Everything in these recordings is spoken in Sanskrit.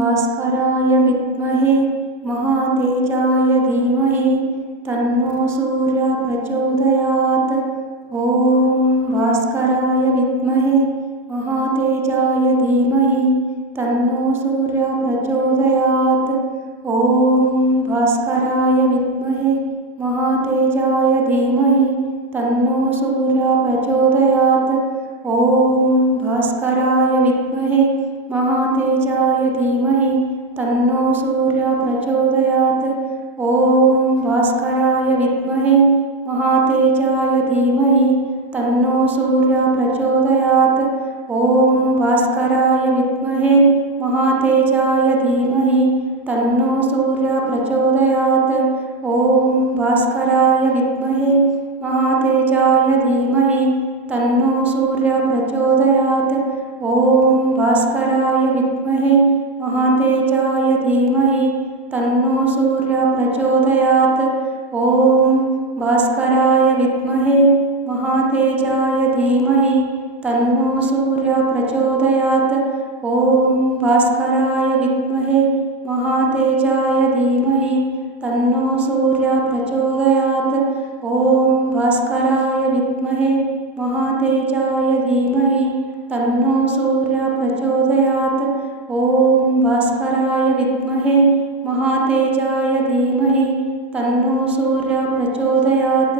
भास्कराय विद्महे महातेजाय धीमहि तन्नो सूर्यः प्रचोदयात्। ॐ भास्कराय विद्महे महातेजाय धीमहि तन्नो सूर्यः प्रचोदयात्। ॐ भास्कराय विद्महे महातेजाय धीमहि तन्नो सूर्यः प्रचोदयात्। ॐ भास्कराय विद्महे महातेजाय धीमहि तन्नो सूर्यः प्रचोदयात्। ॐ भास्कराय विद्महे महातेजाय धीमहि तन्नो सूर्यः प्रचोदयात्। ॐ भास्कराय विद्महे महातेजाय धीमहि तन्नो सूर्यः प्रचोदयात्। ॐ भास्कराय विद्महे महातेजाय धीमहि तन्नो सूर्यः प्रचोदयात्। ॐ भास्कराय विद्महे महातेजाय धीमहि तन्नो सूर्यः प्रचोदयात्। ॐ भास्कराय विद्महे महातेजाय धीमहि तन्नो सूर्यः प्रचोदयात्। ॐ भास्कराय विद्महे महातेजाय धीमहि तन्नो सूर्यः प्रचोदयात्। ॐ भास्कराय विद्महे महातेजाय धीमहि तन्नो सूर्यः प्रचोदयात्। ॐ भास्कराय विद्महे महातेजाय धीमहि तन्नो सूर्यः प्रचोदयात्।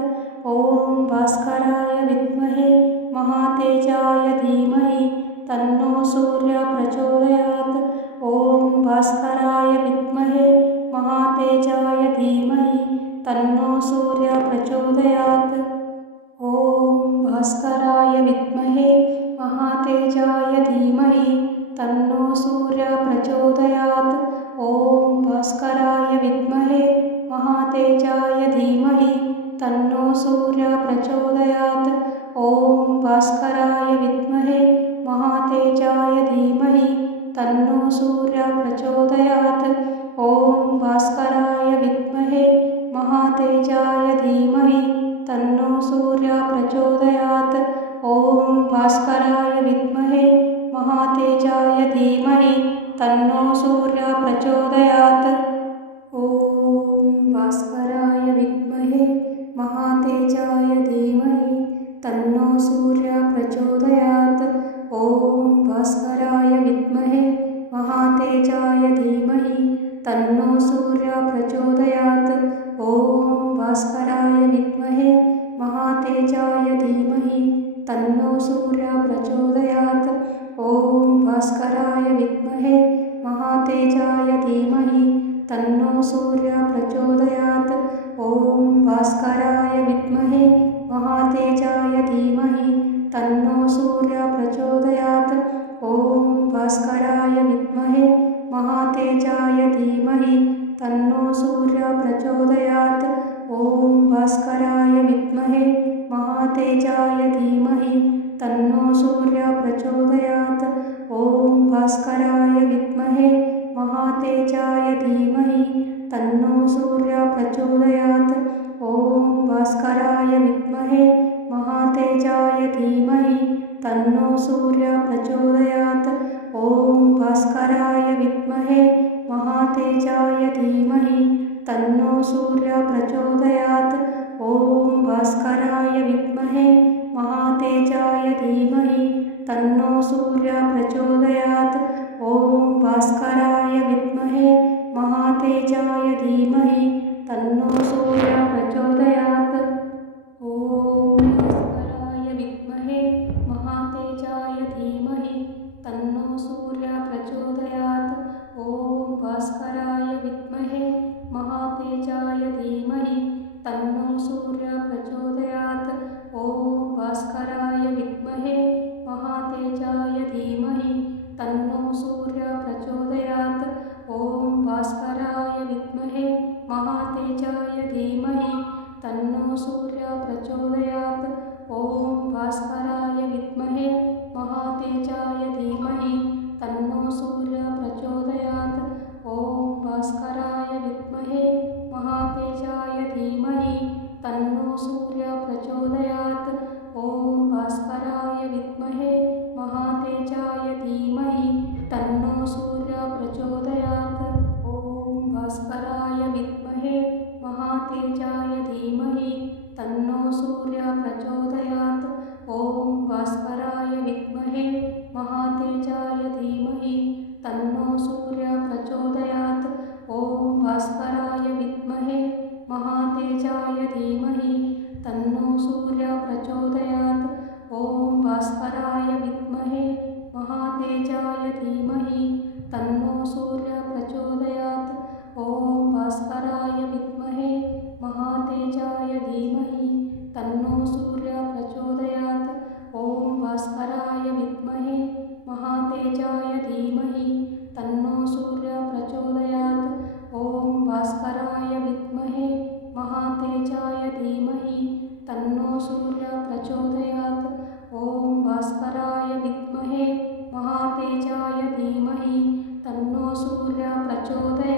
ॐ भास्कराय विद्महे महातेजाय धीमहि तन्नो सूर्यः प्रचोदयात्। ॐ भास्कराय विद्महे महातेजाय धीमहि तन्नो सूर्यः प्रचोदयात्। ॐ भास्कराय विद्महे महातेजाय धीमहि तन्नो सूर्यः प्रचोदयात्। ॐ भास्कराय विद्महे महातेजाय धीमहि तन्नो सूर्यः प्रचोदयात्। ॐ भास्कराय विद्महे महातेजाय धीमहि तन्नो सूर्यः प्रचोदयात्। ॐ भास्कराय विद्महे महातेजाय धीमहि तन्नो सूर्यः प्रचोदयात्। ॐ भास्कराय विद्महे महातेजाय धीमहि तन्नो सूर्यः प्रचोदयात्। ॐ भास्कराय विद्महे महातेजाय धीमहि तन्नो सूर्यः प्रचोदयात्। ॐ भास्कराय विद्महे महातेजाय धीमहि तन्नो सूर्यः प्रचोदयात्। ॐ भास्कराय विद्महे महातेजाय धीमहि तन्नो सूर्यः प्रचोदयात्। ॐ भास्कराय विद्महे महातेजाय धीमहि तन्नो सूर्यः प्रचोदयात्। ॐ भास्कराय विद्महे महातेजाय धीमहि तन्नो सूर्यः प्रचोदयात्। ॐ भास्कराय विद्महे महातेजाय धीमहि तन्नो सूर्यः प्रचोदयात्। ॐ भास्कराय विद्महे महातेजाय धीमहि तन्नो सूर्यः प्रचोदयात्। ॐ भास्कराय विद्महे महातेजाय धीमहि तन्नो सूर्यः प्रचोदयात्। ॐ भास्कराय विद्महे महातेजाय धीमहि तन्नो सूर्यः प्रचोदयात्। ॐ भास्कराय विद्महे महातेजाय धीमहि तन्नो सूर्यः प्रचोदयात्। ॐ भास्कराय विद्महे महातेजाय धीमहि तन्नो सूर्यः प्रचोदयात्। ॐ भास्कराय विद्महे महातेजाय धीमहि तन्नो सूर्यः प्रचोदयात्। ॐ भास्कराय विद्महे महातेजाय धीमहि तन्नो सूर्यः प्रचोदयात्। ॐ भास्कराय विद्महे महातेजाय धीमहि तन्नो सूर्यः प्रचोदयात्। ॐ भास्कराय विद्महे महातेजाय धीमहि तन्नो सूर्यः प्रचोदयात्। ॐ भास्कराय विद्महे महातेजाय धीमहि तन्नो सूर्यः प्रचोदयात्। ॐ भास्कराय विद्महे महातेजाय धीमहि तन्नो सूर्यः प्रचोदयात्। ॐ भास्कराय विद्महे महातेजाय धीमहि तन्नो सूर्यः प्रचोदयात्। ॐ भास्कराय विद्महे महातेजाय धीमहि तन्नो सूर्यः प्रचोदयात्। तन्नो सूर्यः प्रचोदयात्। ॐ भास्कराय विद्महे महातेजाय धीमहि तन्नो सूर्यः प्रचोदयात्। ॐ भास्कराय विद्महे महातेजाय धीमहि तन्नो सूर्यः प्रचोदयात्। ॐ भास्कराय विद्महे महातेजाय धीमहि तन्नो सूर्यः प्रचोदयात्। ॐ भास्कराय विद्महे महातेजाय धीमहि तन्नो सूर्यः प्रचोदयात्। ॐ भास्कराय विद्महे महातेजाय धीमहि तन्नो सूर्यः प्रचोदयात्। ॐ भास्कराय विद्महे महातेजाय धीमहि तन्नो सूर्यः प्रचोदयात्।